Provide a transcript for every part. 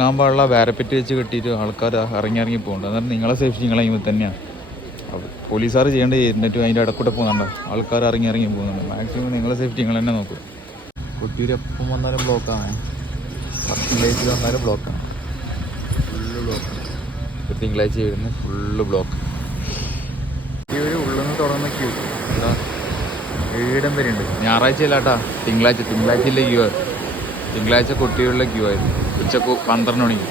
ഇറങ്ങാൻ പാടുള്ള ബാരപ്പെറ്റ് വെച്ച് കെട്ടിയിട്ട് ആൾക്കാർ ഇറങ്ങി പോകുന്നുണ്ട്. അന്നേരം നിങ്ങളെ സേഫ്റ്റി നിങ്ങളെ കയ്യിൽ തന്നെയാണ്. പോലീസുകാർ ചെയ്യേണ്ടത് എന്നിട്ടും അതിൻ്റെ ഇടക്കൂടെ പോകുന്നുണ്ടോ ആൾക്കാർ ഇറങ്ങി പോകുന്നുണ്ട്. മാക്സിമം നിങ്ങളെ സേഫ്റ്റി നിങ്ങൾ തന്നെ നോക്കുക. കൊട്ടിയൂർ എപ്പം വന്നാലും ബ്ലോക്കാണ്. വില്ലേജിൽ വന്നാലും ബ്ലോക്കാണ്. Full block. ഒരു തിങ്കളാഴ്ച വരുന്ന ഫുള്ള് ബ്ലോക്ക്. കൊട്ടിയൂർ ഉള്ളിൽ നിന്ന് തുടങ്ങുന്ന ക്യൂ എന്താ ഏഴം വരെ ഉണ്ട്. ഞായറാഴ്ച ഇല്ലാട്ടാ, തിങ്കളാഴ്ചയിലെ ക്യൂ ആയിരുന്നു. തിങ്കളാഴ്ച കൊട്ടിയൂരിലെ ക്യൂ ആയിരുന്നു ഉച്ചക്ക് 12 മണിക്ക്.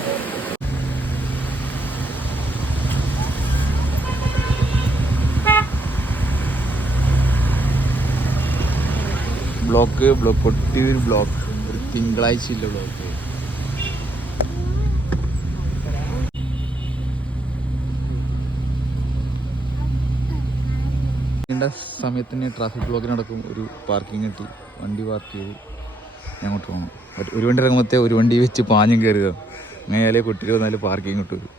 Block Kottiyoor block. ഒരു തിങ്കളാഴ്ചയില്ല ബ്ലോക്ക്. സമയത്തിന് ട്രാഫിക് ബ്ലോക്കിന് നടക്കും. ഒരു പാർക്കിംഗ് കിട്ടി, വണ്ടി പാർക്ക് ചെയ്ത് അങ്ങോട്ട് പോകണം. ഒരു വണ്ടി ഇറങ്ങുമ്പോഴത്തേ ഒരു വണ്ടി വെച്ച് പാഞ്ഞും കയറുക. അങ്ങനെയാലേ കൊട്ടിയൂർ വന്നാലും പാർക്കിംഗ് കിട്ടും.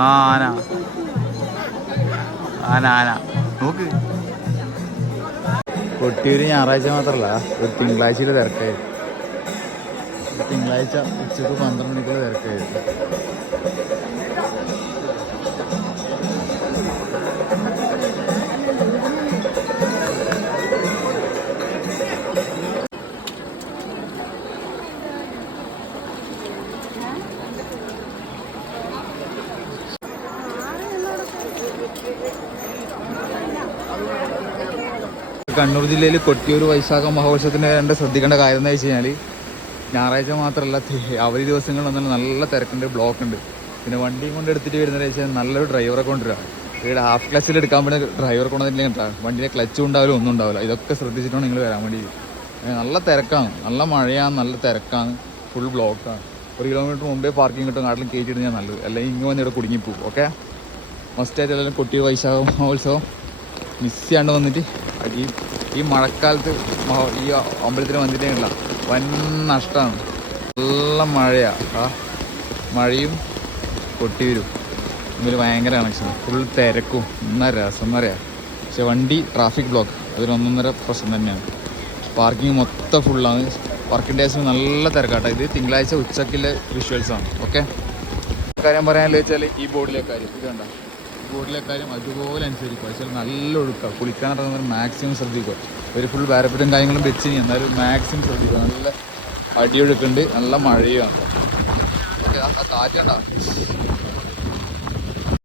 ആന ആന ആന നോക്ക്. കൊട്ടിയൂർ ഞായറാഴ്ച മാത്രമല്ല, ഒരു തിങ്കളാഴ്ചയിലെ തിരക്കായിരുന്നു. തിങ്കളാഴ്ച ഉച്ചക്ക് 12 മണിക്കുള്ള തിരക്കായിരുന്നു. കണ്ണൂർ ജില്ലയിൽ കൊട്ടിയൂർ വൈശാഖ മഹോത്സവത്തിന് രണ്ട് ശ്രദ്ധിക്കേണ്ട കാര്യം എന്ന് വെച്ച് കഴിഞ്ഞാൽ, ഞായറാഴ്ച മാത്രമല്ല അവധി ദിവസങ്ങളിലൊന്നും നല്ല തിരക്കുണ്ട്, ബ്ലോക്ക് ഉണ്ട്. പിന്നെ വണ്ടിയും കൊണ്ട് എടുത്തിട്ട് വരുന്നത് വെച്ചാൽ നല്ലൊരു ഡ്രൈവറെ കൊണ്ടുവരിക. ഇവിടെ ഹാഫ് ക്ലച്ചിൽ എടുക്കാൻ വേണ്ടി ഡ്രൈവർ കൊണ്ടുവന്നില്ലെങ്കിൽ വണ്ടിയുടെ ക്ലച്ചും ഉണ്ടാവില്ല, ഒന്നും ഉണ്ടാവില്ല. ഇതൊക്കെ ശ്രദ്ധിച്ചിട്ടാണ് നിങ്ങൾ വരാൻ വേണ്ടി. നല്ല തിരക്കാണ്, നല്ല മഴയാണ്, നല്ല തിരക്കാണ്, ഫുൾ ബ്ലോക്കാണ്. 1 കിലോമീറ്റർ മുമ്പേ പാർക്കിംഗ് കിട്ടും. നാട്ടിൽ കയറ്റിയിട്ട് ഞാൻ നല്ലത്, അല്ലെങ്കിൽ ഇങ്ങനെ വന്ന് ഇവിടെ കുടുങ്ങിപ്പോകും. ഓക്കെ, മസ്റ്റായിട്ട് എല്ലാവരും കൊട്ടിയൂർ വൈശാഖ മഹോത്സവം മിസ് ചെയ്യാണ്ട് വന്നിട്ട് ഈ മഴക്കാലത്ത് ഈ അമ്പലത്തിൽ വന്നിട്ടേയില്ല, വൻ നഷ്ടമാണ്. നല്ല മഴയാണ്. മഴയും കൊട്ടിയൂരും തമ്മിൽ ഭയങ്കര കണക്ഷൻ. ഫുൾ തിരക്കും, എന്നാ രസം എന്നറിയാം. പക്ഷെ വണ്ടി ട്രാഫിക് ബ്ലോക്ക് അതൊരു 1.5 പ്രശ്നം തന്നെയാണ്. പാർക്കിംഗ് മൊത്തം ഫുള്ളാണ്. വർക്കിംഗ് ഡേയ്സിന് നല്ല തിരക്കാട്ടോ. ഇത് തിങ്കളാഴ്ച ഉച്ചക്കിലെ വിഷ്വൽസാണ്. ഓക്കെ, കാര്യം പറയാനുള്ള വെച്ചാൽ ഈ ബോർഡിലെ കാര്യം ഇത് കണ്ട, ബോർഡിലെ കാര്യം അതുപോലെ അനുസരിക്കുക. പക്ഷേ നല്ല ഒഴുക്കുക. കുളിക്കാനിറങ്ങുന്നവർ മാക്സിമം ശ്രദ്ധിക്കുക. ഒരു ഫുൾ ബാരപ്പെട്ടും കാര്യങ്ങളും വെച്ച് കഴിഞ്ഞാൽ എന്നാലും മാക്സിമം ശ്രദ്ധിക്കുക. നല്ല അടിയൊഴുക്കുണ്ട്, നല്ല മഴയുമാണ്. ഓക്കെ, ആ കാറ്റ് കണ്ട